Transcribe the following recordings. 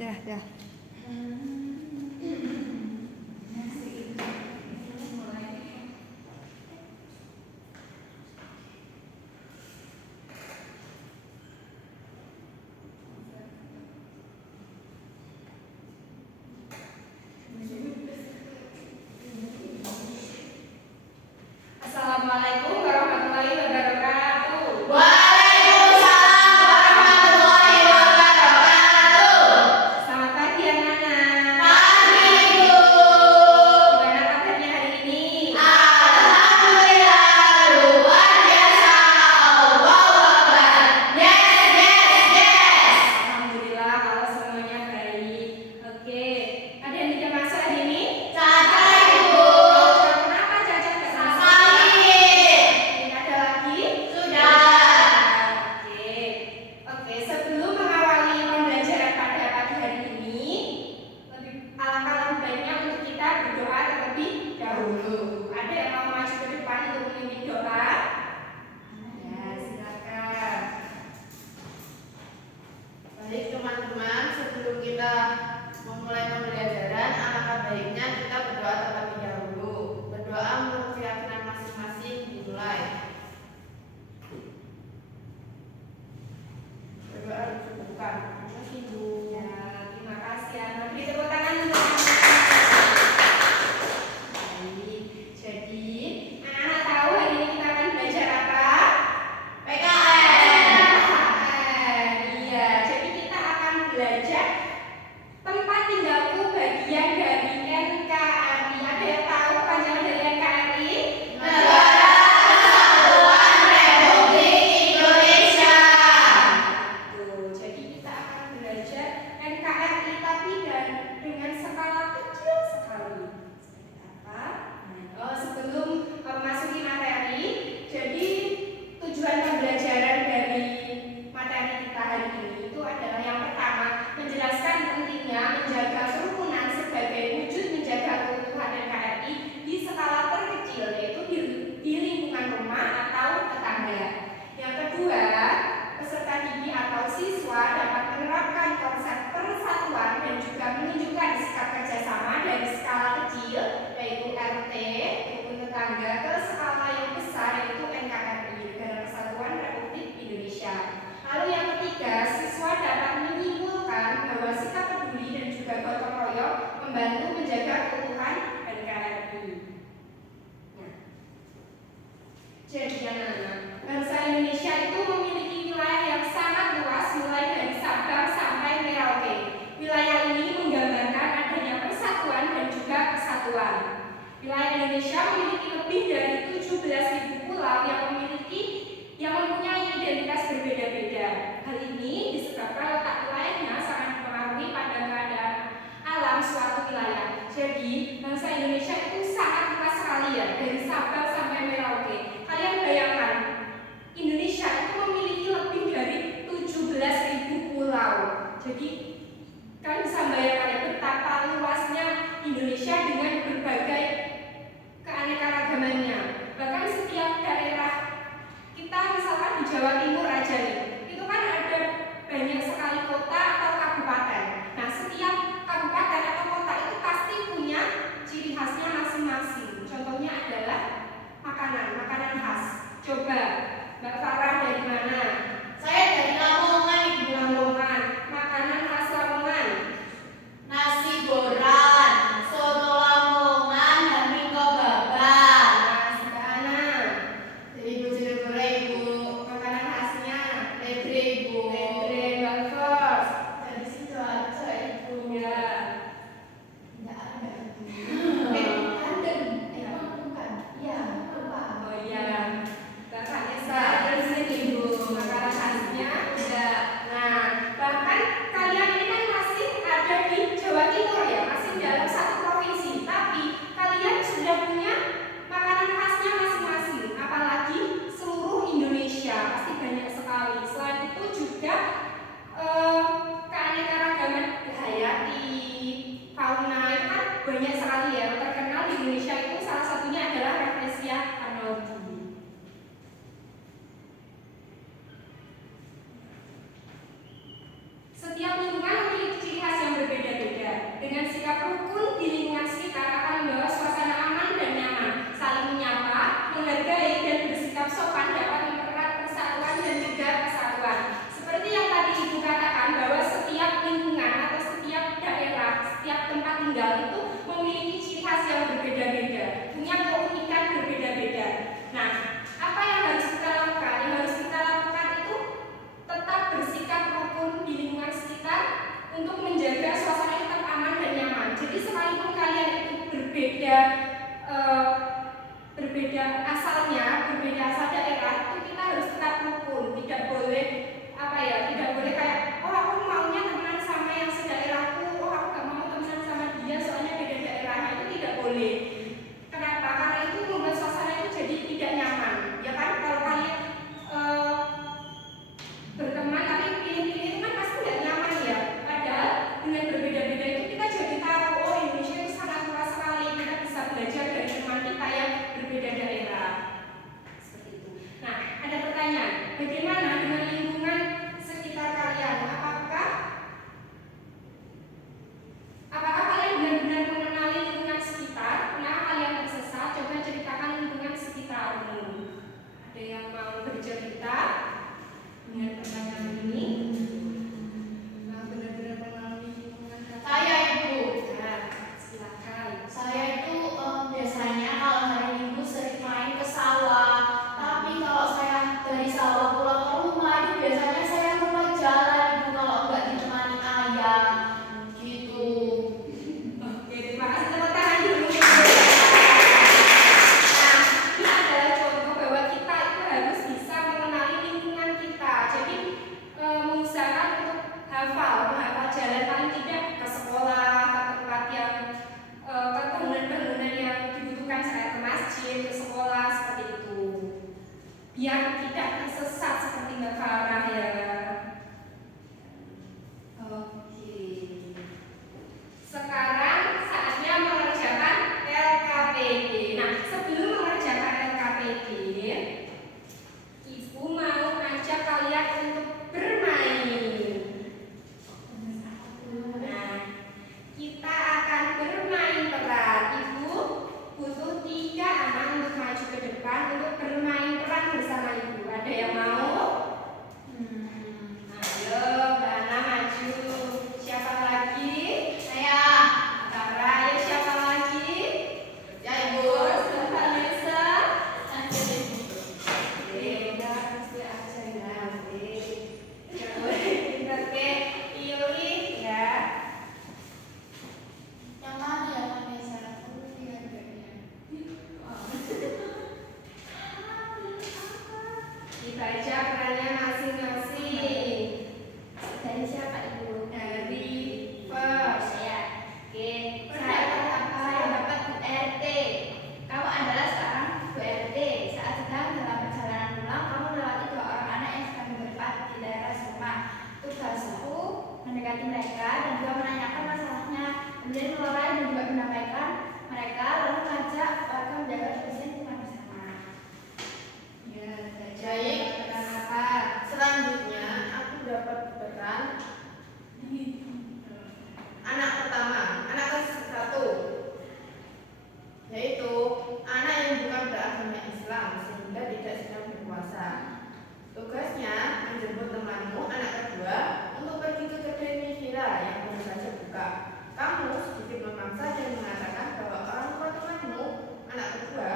Dah. Assalamualaikum warahmatullahi wabarakatuh. Waalaikumsalam warahmatullahi wabarakatuh. Selamat pagi anak-anak. Pagi Bu. Gimana kabarnya hari ini? Alhamdulillah luar biasa. Allahu Akbar. Yes. Alhamdulillah kalau semuanya baik. Oke, ada yang tidak masuk hari ini? Cacat Ibu. Kenapa Cacat nggak masuk? Sakit. Ini ada lagi? Sudah. Oke. Sebelum mengawali pembelajaran pada pagi hari ini, alangkah lebih baiknya untuk kita berdoa terlebih dahulu. Ada yang mau maju ke depan untuk memimpin doa? Ya, silakan. Baik teman-teman, sebelum kita memulai pembelajaran, alangkah baiknya kita berdoa terlebih dahulu. Berdoa menurut keyakinan masing-masing dimulai. Berdoa dicukupkan. Terima kasih Bu. Ya, terima kasih Ana. Beri tepuk tangan untuk Ana. Baik. Jadi, anak-anak tahu hari ini kita akan belajar apa? PKN. Iya, jadi kita akan belajar tempat tinggalku bagian dari NKRI. Ada yang tahu kepanjangan dari NKRI? Negara Kesatuan Republik Indonesia. Tuh, jadi kita akan belajar NKRI tapi dengan skala kecil sekali. Seperti apa? Sebelum memasuki materi, jadi tujuan pembelajaran dari materi kita hari ini itu adalah yang pertama, menjelaskan pentingnya menjaga kerukunan sebagai wujud menjaga keutuhan NKRI di skala terkecil, yaitu di lingkungan rumah atau tetangga. Yang kedua, peserta didik atau siswa dapat menerapkan konsep persatuan dan juga menunjukkan sikap kerjasama dari skala kecil, yaitu RT, rukun tetangga, ke skala yang besar, yaitu NKRI, Negara Kesatuan Republik Indonesia. Lalu yang ketiga, siswa dapat menyimpulkan bahwa sikap peduli dan juga gotong royong membantu menjaga keutuhan NKRI. Nah, jadi anak-anak, bangsa Indonesia itu memiliki wilayah yang sangat luas mulai dari Sabang sampai Merauke. Wilayah ini menggambarkan adanya persatuan dan juga kesatuan. Wilayah Indonesia memiliki lebih dari 17.000 pulau yang mempunyai identitas berbeda-beda. Hal ini disebabkan letak wilayahnya sangat mempengaruhi pada keadaan alam suatu wilayah. Jadi, bangsa Indonesia itu sangat luas sekali ya, dari Sabang sampai Merauke. Kalian bayangkan, Indonesia itu memiliki lebih dari 17.000 pulau. Jadi, kalian bisa bayangkan ya, betapa luasnya Indonesia dengan berbagai keanekaragamannya. Bahkan setiap daerah, kita misalkan di Jawa Timur aja nih, itu kan ada banyak sekali kota atau kabupaten. Nah, setiap kabupaten atau kota itu pasti punya ciri khasnya masing-masing. Contohnya adalah makanan khas. Coba, Mbak Farah dari mana? Saya dari Lamongan Ibu. Lamongan. Makanan khas Lamongan. Nasi boran, soto Lamongan, dan mingko babak. Mas Mbak Ana. Dari Bojonegoro Ibu. Makanan khasnya Lebre Ibu. Lebre, Balfors. Dari Sidoarjo Ibu. Ya. Enggak ada Ibu. Banten. Bukan. Iya, lupa. Oh iya. Bapak Esa dari sini Ibu. Makanan khasnya ada. Nah, bahkan kalian ini kan masih ada di Jawa Timur ya, masih dalam satu provinsi, tapi kalian sudah punya makanan khasnya masing-masing. Apalagi seluruh Indonesia pasti banyak sekali. Selain itu juga keanekaragaman hayati, fauna itu kan banyak sekali ya. Terkenal di Indonesia itu salah satunya adalah Rafflesia arnoldii. Setiap lingkungan memiliki ciri khas yang eh, berbeda asalnya, berbeda asal daerah, itu kita harus tetap rukun. Tidak boleh tidak boleh kayak oh aku maunya temenan sama yang sedaerahku, oh aku gak mau temenan sama dia soalnya beda daerah. Nah, itu tidak boleh. Kenapa? Karena itu membuat suasana itu jadi tidak nyaman. Ya kan, kalau kalian berteman tapi pilih-pilih itu kan pasti nggak nyaman ya. Padahal dengan berbeda-beda itu kita jadi tahu oh Indonesia itu sangat luas sekali. Kita bisa belajar dari teman kita yang berbeda daerah. Seperti itu. Nah, ada pertanyaan, bagaimana dengan lingkungan sekitar kalian? Apakah kalian benar-benar mengenali lingkungan sekitar? Kenapa kalian tersesat? Coba ceritakan lingkungan sekitarmu. Ada yang mau bercerita dengan pertanyaan ini? Benar-benar mengenali lingkungan kalian? Saya Ibu. Nah, silakan. Saya itu biasanya kalau hari Minggu sering main ke sawah. Tapi kalau saya dari sawah pulang ke rumah itu biasanya saya lupa jalan Ibu kalau nggak ditemani ayah gitu. Oke, terima kasih. Tepuk tangan dulu. Nah, ini adalah contoh bahwa kita itu harus bisa mengenali lingkungan kita. Jadi mengusahakan untuk menghafal jalan paling tidak ke sekolah, ke tempat yang ke bangunan-bangunan yang dibutuhkan kayak ke masjid, ke sekolah seperti itu. Biar tidak tersesat seperti Mbak Farah ya. Oke. Sekarang saatnya mengerjakan LKPD. Nah, sebelum mengerjakan LKPD, Ibu mau ajak kalian untuk bermain. Nah, kita akan bermain peran. Ibu butuh 3 anak untuk maju ke depan untuk bermain peran bersama Ibu. Ada yang mau? Ayo, Mbak Ana maju. Siapa lagi? Saya Tara, ayo siapa lagi? ya Ibu. Mbak Vanessa. Lanjut Ibu. Udah, mesti aja nanti. Oke, Iuri ya. Yang mana ya Vanessa? Dibaca perannya masing-masing. Dari siapa Ibu? Dari first ya. Oke, Saya dapat Bu RT. Kamu adalah seorang Bu RT. Saat sedang dalam perjalanan pulang, kamu melewati 2 orang anak yang sedang berdebat di daerah rumah. Tugasku mendekati mereka dan juga menanyakan masalahnya, kemudian melerai dan juga menyampaikan mereka, lalu mengajak warga menjaga kebersihan lingkungan bersama. ya, Baik. peran apa? Selanjutnya aku dapat peran anak pertama, anak ke-1, yaitu anak yang bukan beragama Islam sehingga tidak sedang berpuasa. Tugasnya menjemput temanmu anak kedua untuk pergi ke kedai mie Vira yang baru saja buka. Kamu sedikit memaksa dan mengatakan bahwa orang tua temanmu anak kedua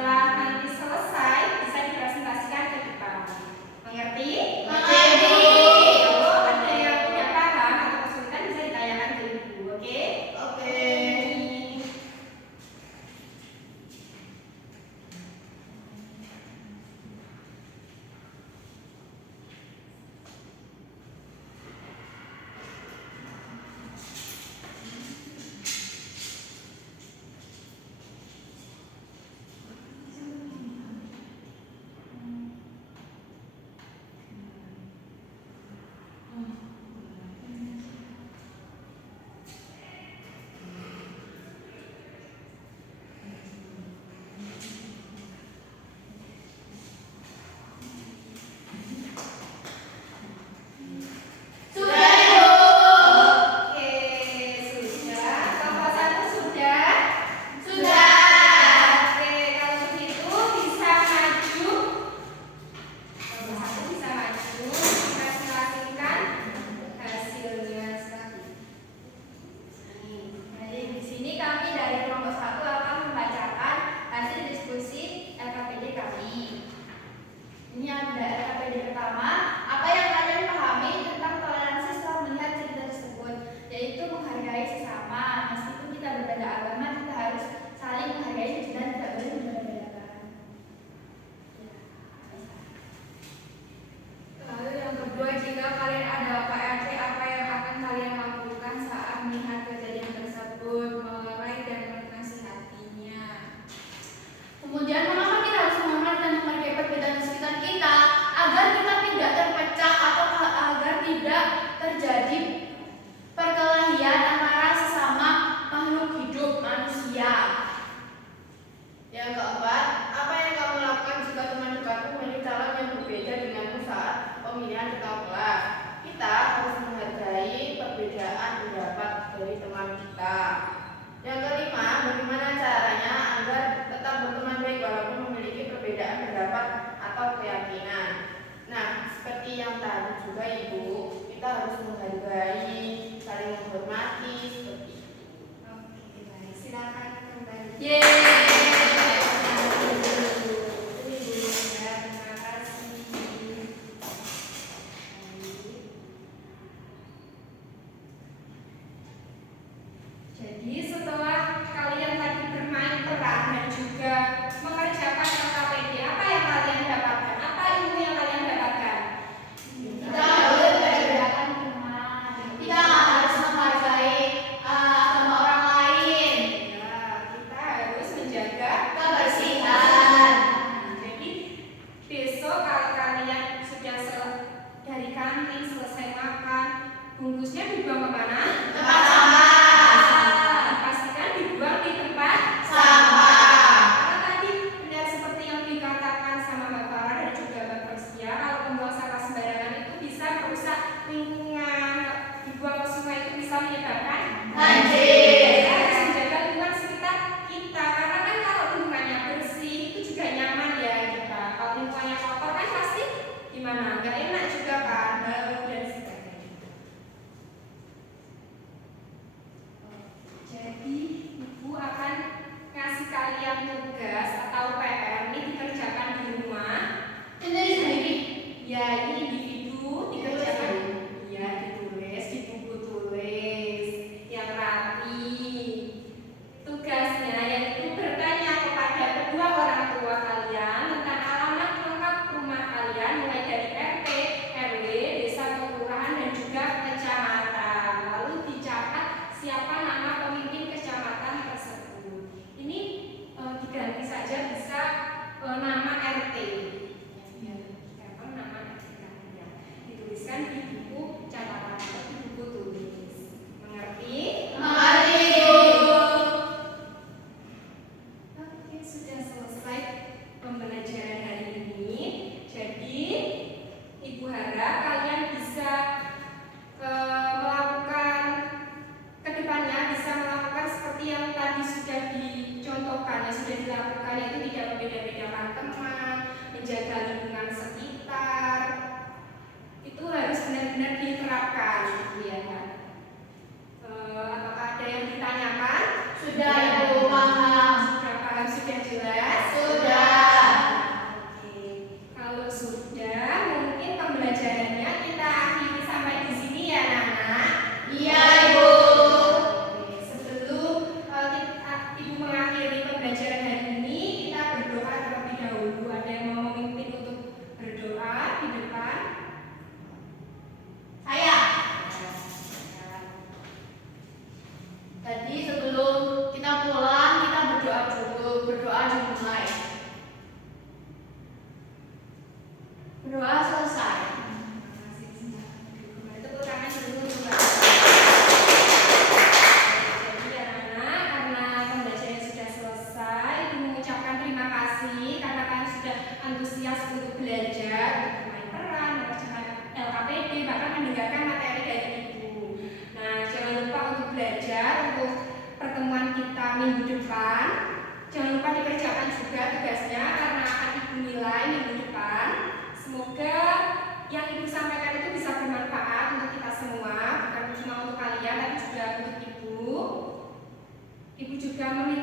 setelah nanti selesai bisa dipresentasikan ke depan. Mengerti? Mengerti. Kalau ada yang tidak paham atau kesulitan bisa ditanyakan ke ibu, oke? Oke. Sudah, Ibu. Oke, sudah. Kelompok 1 sudah? Sudah. Oke, kalau begitu bisa maju. Kelompok 1 bisa maju. Presentasikan hasilnya selanjutnya. Jadi di sini kami dari kelompok 1 akan membacakan hasil diskusi LKPD kami. Ini ada LKPD pertama, apa yang kalian pahami tentang toleransi setelah melihat cerita tersebut? Yaitu menghargai sesama, meskipun kita berbeda agama, kita harus saling menghargai dan tidak boleh membeda-bedakan. Lalu yang kedua, jika kalian ada KRT, apa yang akan kalian lakukan saat melihat kejadian tersebut, melerai dan menasihatinya? Kemudian mengapa kita harus menghormati dan menghargai perbedaan di sekitar kita agar kita tidak terpecah atau agar tidak terjadi perkelahian antara sesama makhluk hidup manusia. Yang keempat, apa yang kamu lakukan jika teman dekatmu memilih calon yang berbeda denganmu saat pemilihan ketua kelas? Kita harus menghargai perbedaan pendapat dari teman kita. Yang kelima, bagaimana caranya agar tetap berteman baik walaupun memiliki perbedaan pendapat atau keyakinan? Nah, seperti yang tadi juga Ibu, kita harus menghargai, saling menghormati seperti itu. Oke, baik. Silakan kembali. Yeay. Ya, terima kasih. Jadi setelah kalian tadi bermain peran dan juga mengerjakan LKPD, apa yang kalian dapatkan? Apa ilmu yang kalian dapatkan? Kita harus membedakan teman. Kita harus menghargai agama orang lain. Ya, kita harus 2 selesai. Tepuk tangan dulu untuk Mbak. Jadi anak-anak, karena pembelajaran sudah selesai, Ibu mengucapkan terima kasih karena kalian sudah antusias untuk belajar, untuk bermain peran, mengerjakan LKPD, bahkan mendengarkan materi dari Ibu. Nah, jangan lupa untuk belajar untuk pertemuan kita minggu depan. Jangan lupa dikerjakan juga tugasnya karena akan Ibu nilai minggu depan. Semoga yang Ibu sampaikan itu bisa bermanfaat untuk kita semua, bukan cuma untuk kalian, tapi juga untuk Ibu. Ibu juga meminta